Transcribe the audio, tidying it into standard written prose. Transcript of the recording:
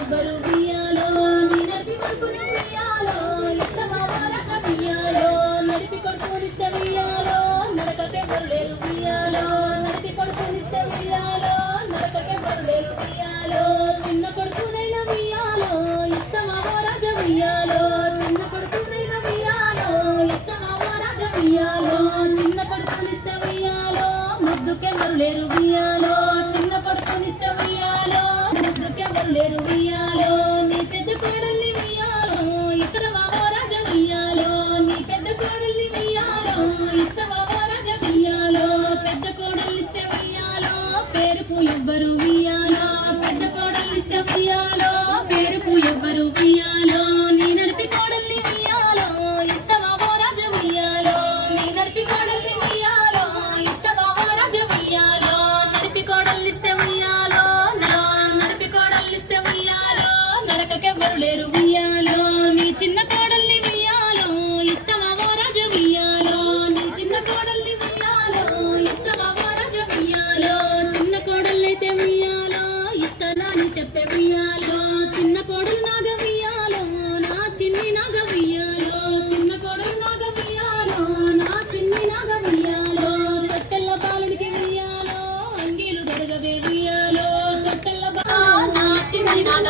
ఎవ్వరు ఉయ్యాలో నీ నడిపి కొడుకును ఉయ్యాలో ఇస్తావా రాజా ఉయ్యాలో నడిపి కొడుకునిస్తే ఉయ్యాలో నడకకెవ్వరు లేరు ఉయ్యాలో నడిపి కొడుకునిస్తే ఉయ్యాలో నడకకెవ్వరు లేరు ఉయ్యాలో చిన్న కొడుకునైనా ఉయ్యాలో ఇస్తావా రాజా ఉయ్యాలో చిన్న కొడుకునైనా ఉయ్యాలో ఇస్తావా రాజా ఉయ్యాలో చిన్న కొడుకునిస్తే ఉయ్యాలో ముద్దుకెవ్వరు లేరు ఉయ్యాలో చిన్న కొడుకునిస్తే ఉయ్యాలో ముద్దుకెవ్వరు లేరు ఉయ్యాలో నీ పెద్ద కోడల్ని ఉయ్యాలో ఇస్తావా రాజా ఉయ్యాలో నీ పెద్ద కోడల్ని ఉయ్యాలో ఇస్తావా రాజా ఉయ్యాలో పెద్ద కోడల్నిస్తే ఉయ్యాలో పేరుకు ఎవ్వరు ఉయ్యాలో పెద్ద కోడల్నిస్తే ఉయ్యాలో పేరుకు ఎవ్వరు ఉయ్యాలో నీ నడిపి కోడల్ని ఉయ్యాలో ఇస్తావా రాజా ఉయ్యాలో నీ నడిపి కోడల్ని ఉయ్యాలో ఇస్తావా రాజా ఉయ్యాలో నడిపి కోడల్నిస్తే ఉయ్యాలో నడిపి కోడల్నిస్తే ఉయ్యాలో నడకకెవ్వరు లేరు ఉయ్యాలో నీ చిన్న కోడల్ని ఉయ్యాలో ఇస్తావా రాజా ఉయ్యాలో నీ చిన్న కోడల్ని ఉయ్యాలో ఇస్తావా రాజా ఉయ్యాలో చిన్న కోడళ్ళైతే ఉయ్యాలో ఇస్తానని చెప్పే ఉయ్యాలో చిన్న కోడలు నాగ ఉయ్యాలో నా చిన్ని నాగ ఉయ్యాలో చిన్న కోడలు నాగ ఉయ్యాలో నా చిన్ని నాగ ఉయ్యాలో తొట్టెల్ల బాలుడికి ఉయ్యాలో అంగీలు దొరగవే ఉయ్యాలో తొట్టెల్ల నా చిన్ని నాగ